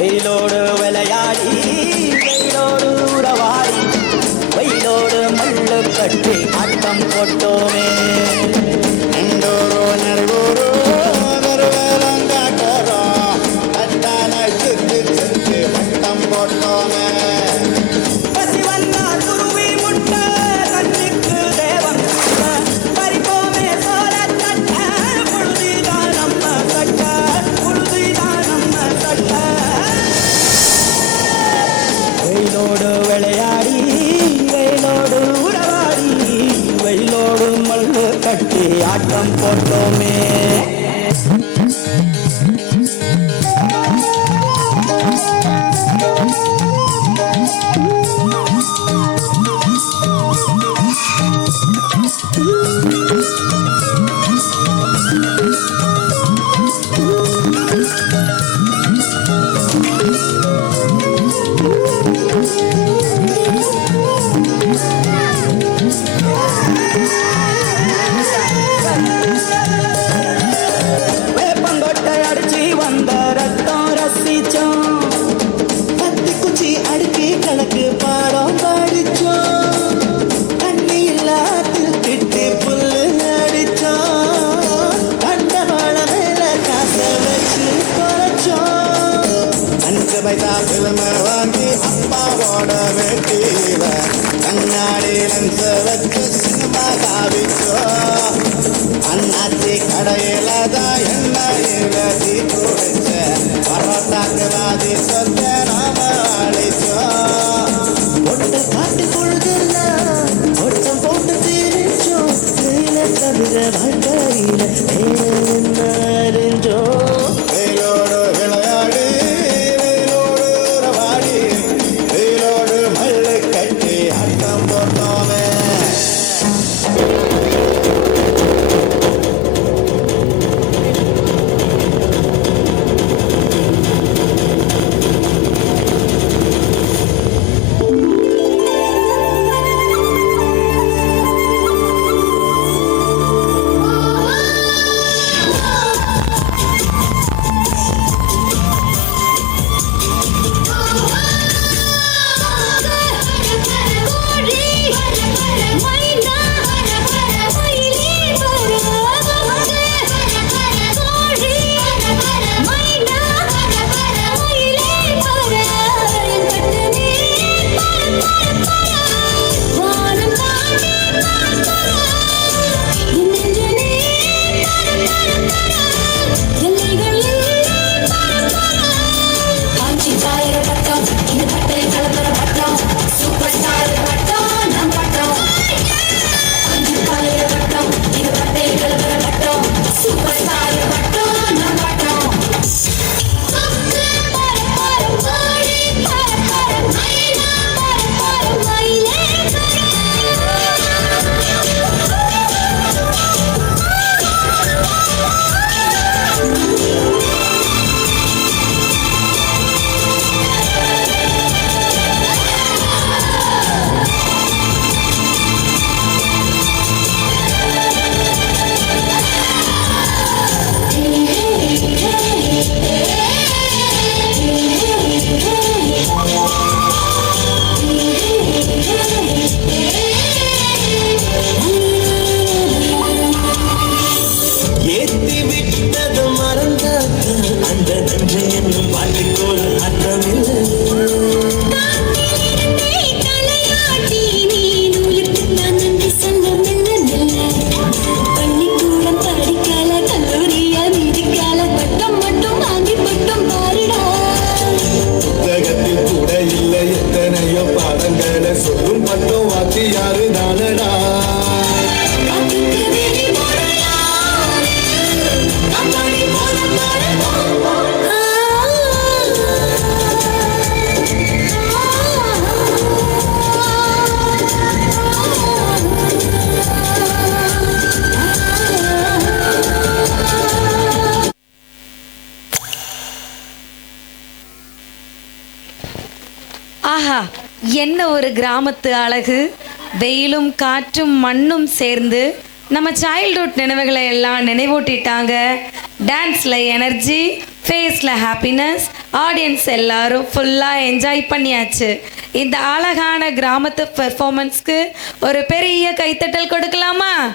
வெயிலோடு விளையாடி வெயிலோடு உறவாடி வெயிலோடு மல்லு கட்டி ஆட்டம் போட்டோமே விளையாடி வெயிலோடு உறவாடி வெயிலோடு மல்லு கட்டி ஆட்டம் போட்டோமே வாங்கி அப்பாவோட வெட்டியில கண்ணாடி லென்ஸ் வச்சு சினிமா காவிச்சோ அண்ணாச்சி கடையில தான் எண்ணெயில தீ குடிச்ச பரோட்டாக்கு வாதி சொத்த நாம அழிச்சோ ஒட்டு காட்டு பொழுதுல ஒட்டம் போட்டு தீரிச்சோம் தவிர வாழ்க்கையில அறிஞ்சோ ஆஹா, என்ன ஒரு கிராமத்து அழகு. வெயிலும் காற்றும் மண்ணும் சேர்ந்து நம்ம சைல்ட்ஹுட் நினைவுகளை எல்லாம் நினைவூட்டிட்டாங்க. டான்ஸில் எனர்ஜி, ஃபேஸில் ஹாப்பினஸ், ஆடியன்ஸ் எல்லாரும் ஃபுல்லாக என்ஜாய் பண்ணியாச்சு. இந்த அழகான கிராமத்து பெர்ஃபார்மன்ஸ்க்கு ஒரு பெரிய கைத்தட்டல் கொடுக்கலாமா?